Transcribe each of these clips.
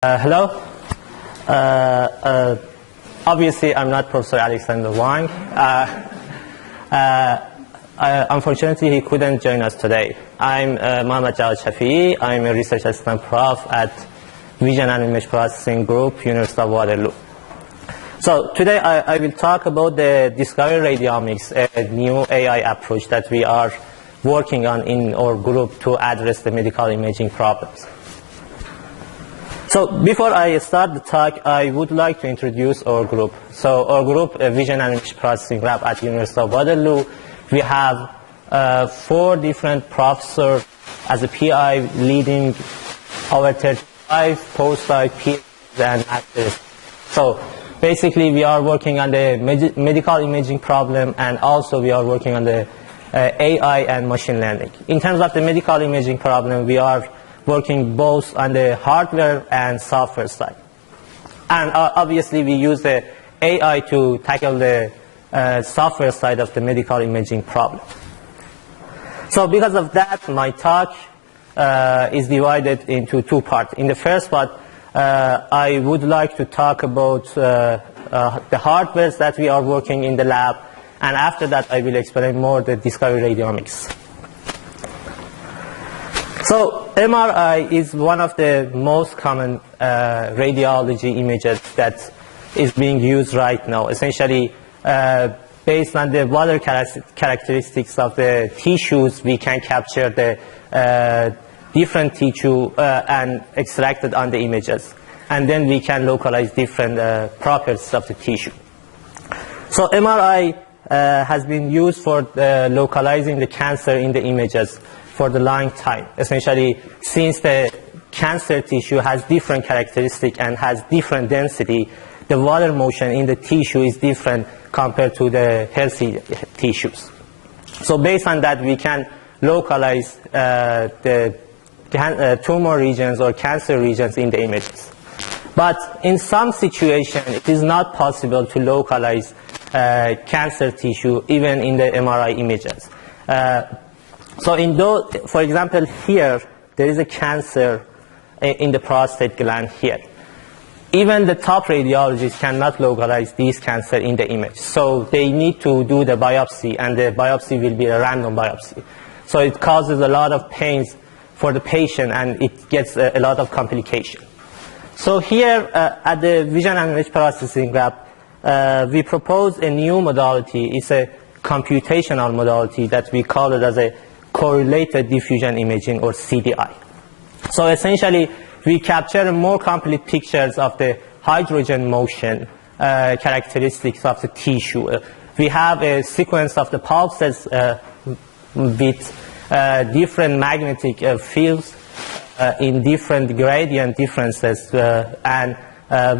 Hello. Obviously, I'm not Professor Alexander Wang. Unfortunately, he couldn't join us today. I'm Mohammad Shafiee. I'm a research assistant prof at Vision and Image Processing Group, University of Waterloo. So today I will talk about the Discovery Radiomics, a new AI approach that we are working on in our group to address the medical imaging problems. So before I start the talk, I would like to introduce our group. So our group, Vision and Image Processing Lab at University of Waterloo, we have 4 different professors as a PI leading over 35 postdoc PhDs and masters. So basically we are working on the medical imaging problem, and also we are working on the AI and machine learning. In terms of the medical imaging problem, we are working both on the hardware and software side. And obviously we use the AI to tackle the software side of the medical imaging problem. So because of that, my talk is divided into 2 parts. In the first part, I would like to talk about the hardware that we are working in the lab, and after that I will explain more the Discovery Radiomics. So MRI is one of the most common radiology images that is being used right now. Essentially, based on the water characteristics of the tissues, we can capture the different tissue and extract it on the images. And then we can localize different properties of the tissue. So MRI has been used for localizing the cancer in the images for the long time. Essentially, since the cancer tissue has different characteristics and has different density, the water motion in the tissue is different compared to the healthy tissues. So based on that, we can localize the tumor regions or cancer regions in the images. But in some situations, it is not possible to localize cancer tissue even in the MRI images. So in those, for example, here, there is a cancer in the prostate gland here. Even the top radiologists cannot localize this cancer in the image. So they need to do the biopsy, and the biopsy will be a random biopsy. So it causes a lot of pains for the patient, and it gets a lot of complication. So here at the Vision and Image Processing Lab, we propose a new modality. It's a computational modality that we call it as a correlated diffusion imaging, or CDI. So essentially, we capture more complete pictures of the hydrogen motion characteristics of the tissue. We have a sequence of the pulses with different magnetic fields in different gradient differences and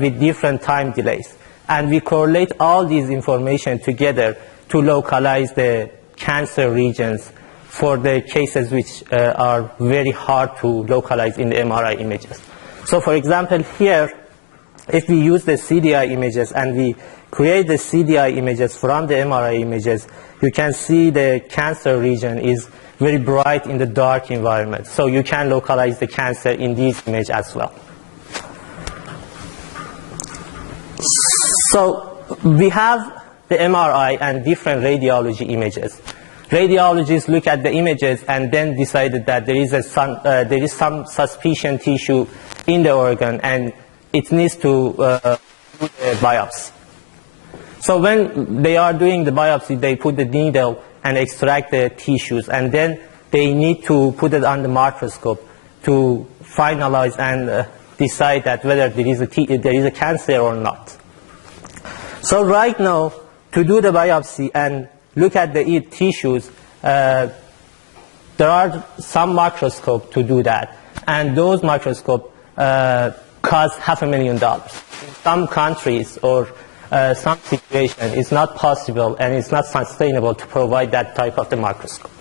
with different time delays. And we correlate all these information together to localize the cancer regions for the cases which are very hard to localize in the MRI images. So for example, here, if we use the CDI images and we create the CDI images from the MRI images, you can see the cancer region is very bright in the dark environment. So you can localize the cancer in these images as well. So we have the MRI and different radiology images. Radiologists look at the images and then decided that there is some suspicion tissue in the organ and it needs to do a biopsy. So when they are doing the biopsy, they put the needle and extract the tissues, and then they need to put it on the microscope to finalize and decide that whether there is a cancer or not. So right now, to do the biopsy and look at the tissues, there are some microscopes to do that, and those microscopes cost $500,000. In some countries or some situations, it's not possible and it's not sustainable to provide that type of the microscope.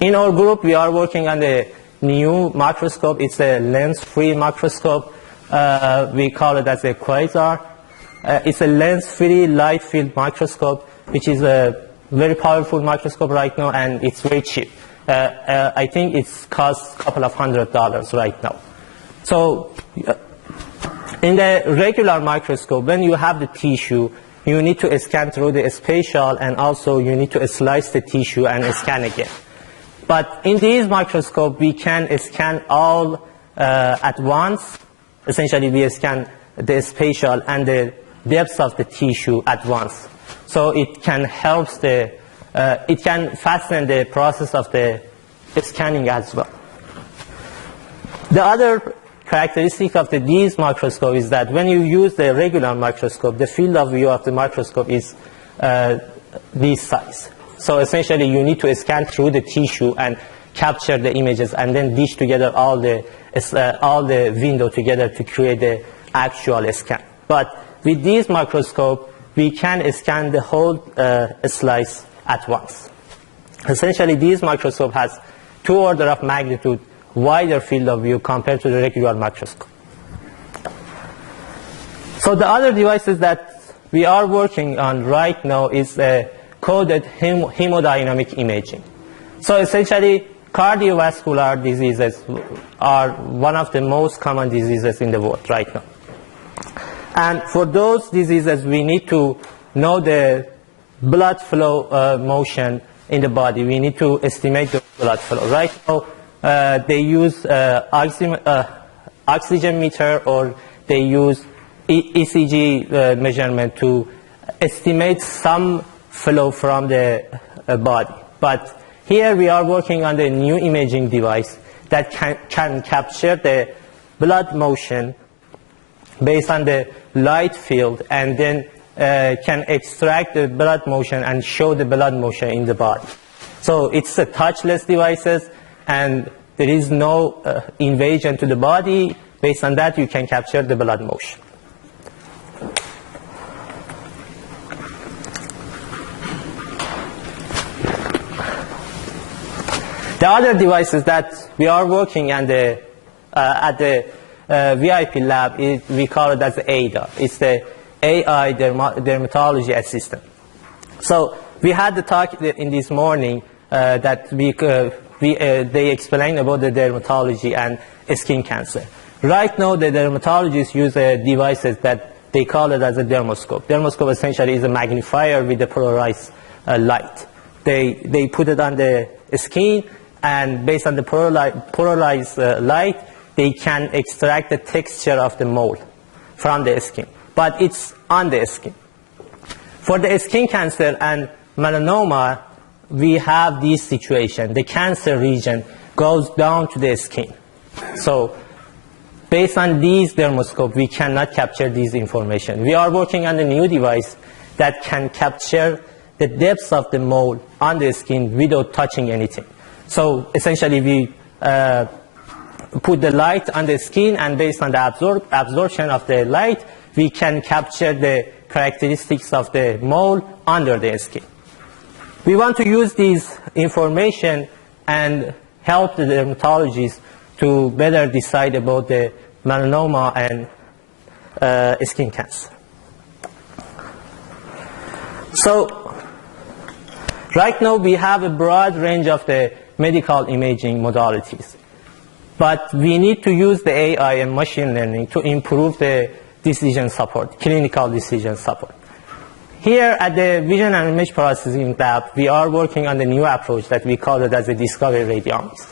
In our group, we are working on the new microscope. It's a lens-free microscope. We call it as a quasar. It's a lens-free light field microscope, which is a very powerful microscope right now, and it's very cheap. I think it costs a couple of $100s right now. So In the regular microscope, when you have the tissue, you need to scan through the spatial, and also you need to slice the tissue and scan again. But in this microscope, we can scan all at once. Essentially, we scan the spatial and the depth of the tissue at once. So it can help it can fasten the process of the scanning as well. The other characteristic of these microscope is that when you use the regular microscope, the field of view of the microscope is this size. So essentially, you need to scan through the tissue and capture the images, and then dish together all the window together to create the actual scan. But with this microscope, we can scan the whole slice at once. Essentially, this microscope has 2 orders of magnitude wider field of view compared to the regular microscope. So the other devices that we are working on right now is coded hemodynamic imaging. So essentially, cardiovascular diseases are one of the most common diseases in the world right now. And for those diseases, we need to know the blood flow motion in the body. We need to estimate the blood flow. Right now, they use oxygen meter, or they use ECG measurement to estimate some flow from the body. But here we are working on the new imaging device that can capture the blood motion based on the light field, and then can extract the blood motion and show the blood motion in the body. So it's a touchless devices, and there is no invasion to the body. Based on that, you can capture the blood motion. The other devices that we are working on at the VIP lab, we call it as ADA. It's the AI Dermatology Assistant. So we had the talk in this morning that they explained about the dermatology and skin cancer. Right now, the dermatologists use devices that they call it as a dermoscope. Dermoscope essentially is a magnifier with a polarized light. They put it on the skin, and based on the polarized light, they can extract the texture of the mole from the skin. But it's on the skin. For the skin cancer and melanoma, we have this situation. The cancer region goes down to the skin. So based on these dermoscope, we cannot capture this information. We are working on a new device that can capture the depths of the mole on the skin without touching anything. So essentially, we put the light on the skin, and based on the absorption of the light, we can capture the characteristics of the mole under the skin. We want to use this information and help the dermatologists to better decide about the melanoma and skin cancer. So right now we have a broad range of the medical imaging modalities, but we need to use the AI and machine learning to improve the decision support, clinical decision support. Here at the Vision and Image Processing Lab, we are working on the new approach that we call it as a discovery radiomics.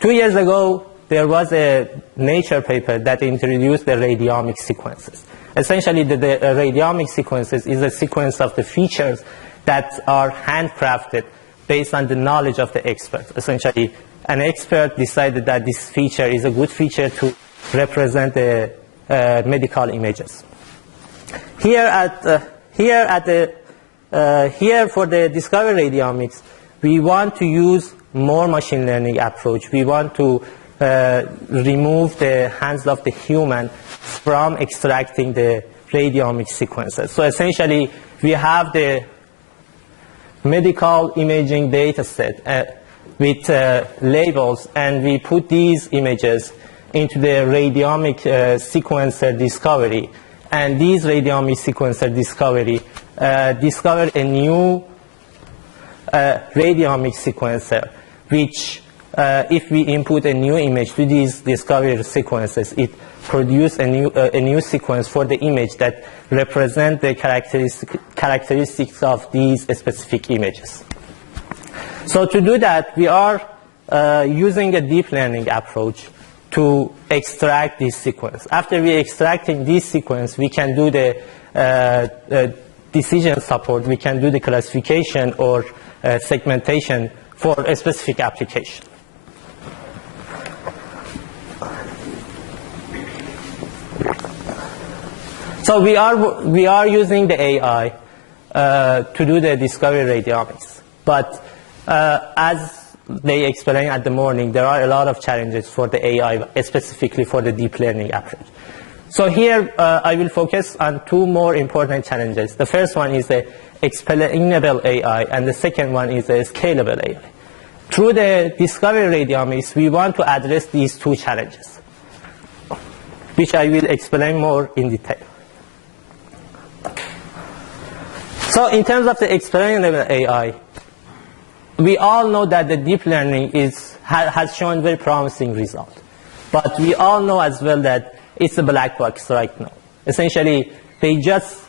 2 years ago, there was a Nature paper that introduced the radiomics sequences. Essentially, the radiomics sequences is a sequence of the features that are handcrafted based on the knowledge of the expert. Essentially, an expert decided that this feature is a good feature to represent the medical images. Here for the discovery radiomics, we want to use more machine learning approach. We want to remove the hands of the human from extracting the radiomics sequences. So essentially, we have the medical imaging data set with labels, and we put these images into the radiomic sequencer discovery. And these radiomic sequencer discovery discovered a new radiomic sequencer which if we input a new image to these discovery sequences, it produces a new sequence for the image that represent the characteristics of these specific images. So to do that, we are using a deep learning approach to extract this sequence. After we extracting this sequence, we can do the decision support, we can do the classification or segmentation for a specific application. So we are using the AI to do the discovery radiomics. But as they explained at the morning, there are a lot of challenges for the AI, specifically for the deep learning approach. So here I will focus on two more important challenges. The first one is the explainable AI, and the second one is the scalable AI. Through the discovery radiomics, we want to address these two challenges, which I will explain more in detail. So in terms of the explainable AI, we all know that the deep learning has shown very promising results. But we all know as well that it's a black box right now. Essentially, they just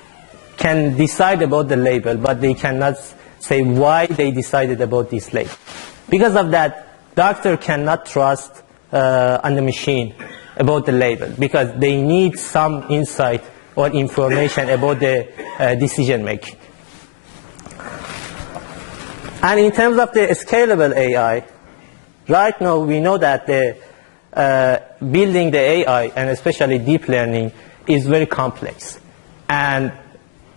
can decide about the label, but they cannot say why they decided about this label. Because of that, doctor cannot trust on the machine about the label, because they need some insight or information about the decision making. And in terms of the scalable AI, right now we know that building the AI, and especially deep learning, is very complex. And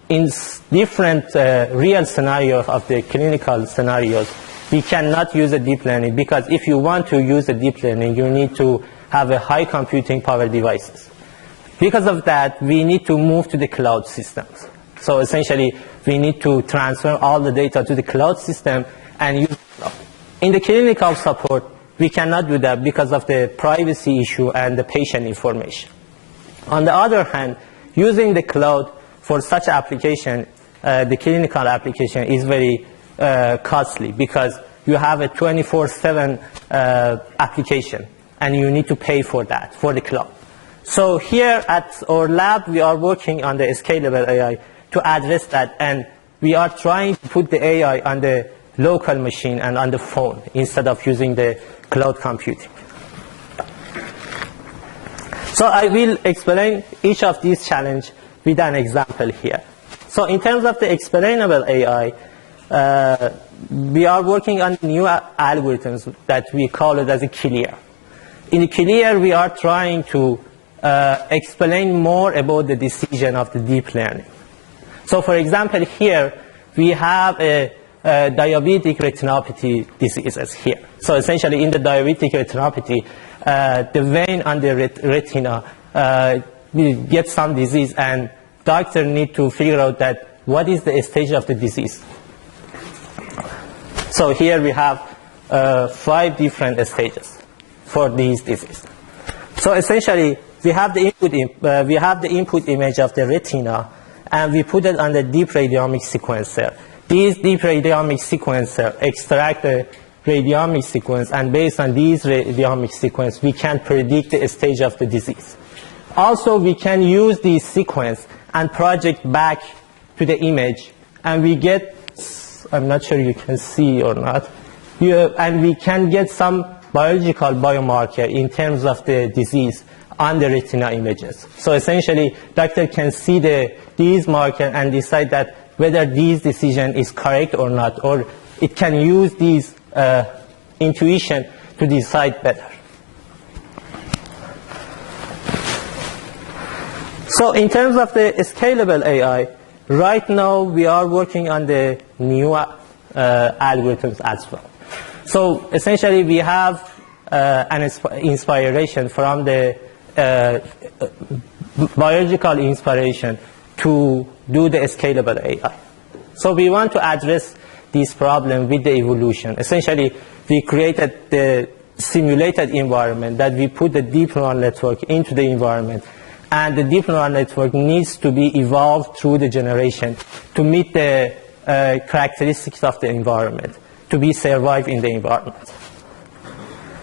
in different real scenarios of the clinical scenarios, we cannot use a deep learning, because if you want to use a deep learning, you need to have a high computing power devices. Because of that, we need to move to the cloud systems. So essentially, we need to transfer all the data to the cloud system and use it. In the clinical support, we cannot do that because of the privacy issue and the patient information. On the other hand, using the cloud for such application, the clinical application is very costly, because you have a 24/7 application, and you need to pay for that, for the cloud. So here at our lab, we are working on the scalable AI to address that, and we are trying to put the AI on the local machine and on the phone instead of using the cloud computing. So I will explain each of these challenges with an example here. So in terms of the explainable AI, we are working on new algorithms that we call it as a clear. In clear, we are trying to explain more about the decision of the deep learning. So for example, here we have a diabetic retinopathy diseases here. So essentially in the diabetic retinopathy, the vein on the retina gets some disease, and doctor need to figure out that what is the stage of the disease. So here we have 5 different stages for these diseases. So essentially we have the input image of the retina, and we put it on the deep radiomics sequencer. These deep radiomics sequencer extract the radiomics sequence, and based on these radiomics sequence, we can predict the stage of the disease. Also, we can use this sequence and project back to the image, and we get, I'm not sure you can see or not, and we can get some biological biomarker in terms of the disease on the retina images. So essentially, doctor can see these markers and decide that whether this decision is correct or not, or it can use these intuition to decide better. So in terms of the scalable AI, right now we are working on the new algorithms as well. So essentially we have an inspiration from the biological inspiration to do the scalable AI. So we want to address this problem with the evolution. Essentially, we created the simulated environment that we put the deep neural network into the environment, and the deep neural network needs to be evolved through the generation to meet the characteristics of the environment, to be survive in the environment.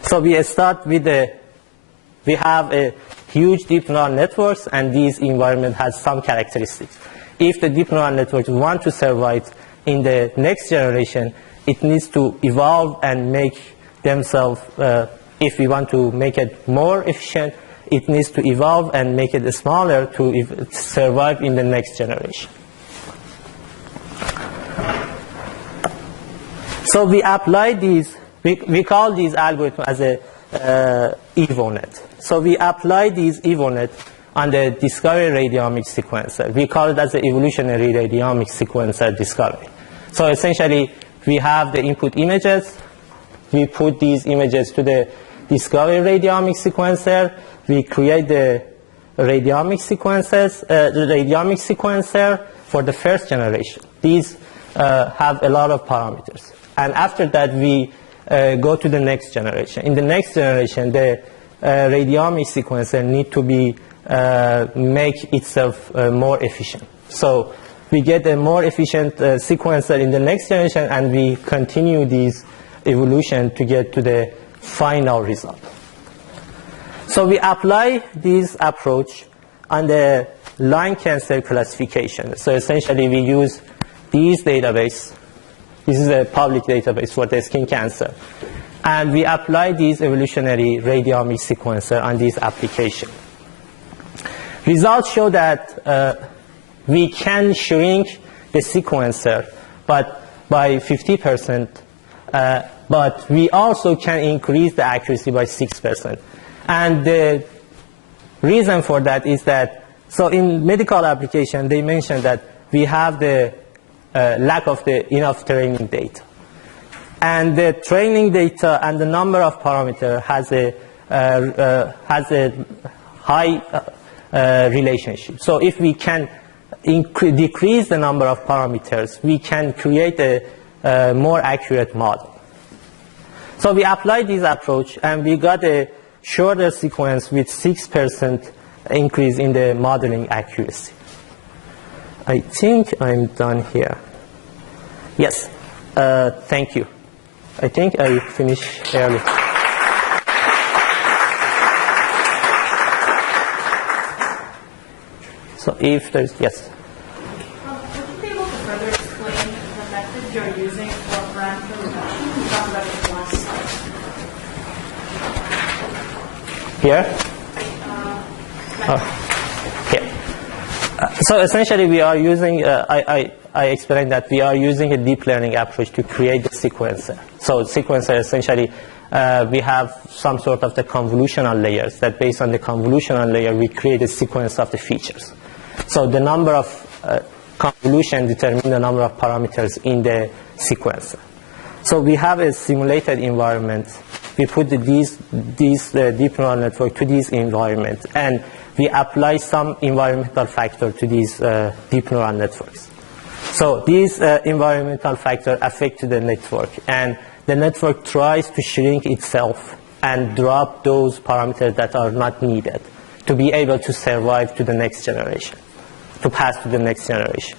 So we start with we have a huge deep neural networks, and this environment has some characteristics. If the deep neural networks want to survive in the next generation, it needs to evolve and make themselves, if we want to make it more efficient, it needs to evolve and make it smaller to survive in the next generation. So we apply these, we call these algorithms as a EvoNet. So we apply these EvoNet on the discovery radiomics sequencer. We call it as the evolutionary radiomics sequencer discovery. So essentially, we have the input images. We put these images to the discovery radiomics sequencer. We create the radiomics sequences, the radiomics sequencer for the first generation. These have a lot of parameters. And after that, we go to the next generation. In the next generation, the radiomics sequencer need to be make itself more efficient. So we get a more efficient sequencer in the next generation, and we continue this evolution to get to the final result. So we apply this approach on the lung cancer classification. So essentially, we use these database. This is a public database for the skin cancer. And we apply this evolutionary radiomics sequencer on this application. Results show that we can shrink the sequencer but by 50%, but we also can increase the accuracy by 6%. And the reason for that is that, so in medical application, they mentioned that we have the lack of the enough training data. And the training data and the number of parameters has a high relationship. So if we can decrease the number of parameters, we can create a more accurate model. So we applied this approach, and we got a shorter sequence with 6% increase in the modeling accuracy. I think I'm done here. Yes, thank you. I think I finished early. So if there's, yes. Would you be able to further explain the method you're using for parameter reduction? You talked about it last slide. Here? Here. So essentially, we are using, I explained that we are using a deep learning approach to create the sequencer. So sequencer, essentially, we have some sort of the convolutional layers that based on the convolutional layer, we create a sequence of the features. So the number of convolution determines the number of parameters in the sequencer. So we have a simulated environment. We put these deep neural network to this environment, and we apply some environmental factor to these deep neural networks. So these environmental factors affect the network, and the network tries to shrink itself and drop those parameters that are not needed to be able to survive to the next generation, to pass to the next generation.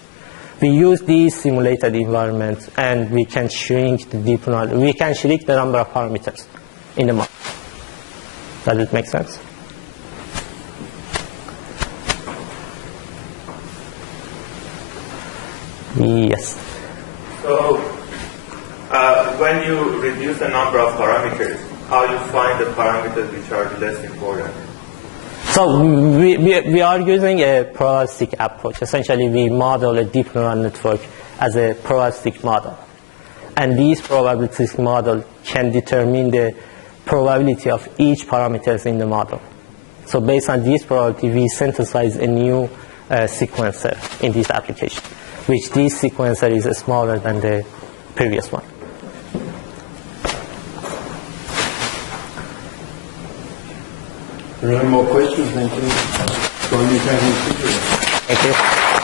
We use these simulated environments, and we can shrink the deep neural. We can shrink the number of parameters in the model. Does it make sense? Yes. So, when you reduce the number of parameters, how you find the parameters which are less important? So we are using a probabilistic approach. Essentially, we model a deep neural network as a probabilistic model. And these probabilistic model can determine the probability of each parameters in the model. So based on this probability, we synthesize a new sequencer in this application, which this sequencer is smaller than the previous one. There are no more questions. Thank you. Thank you.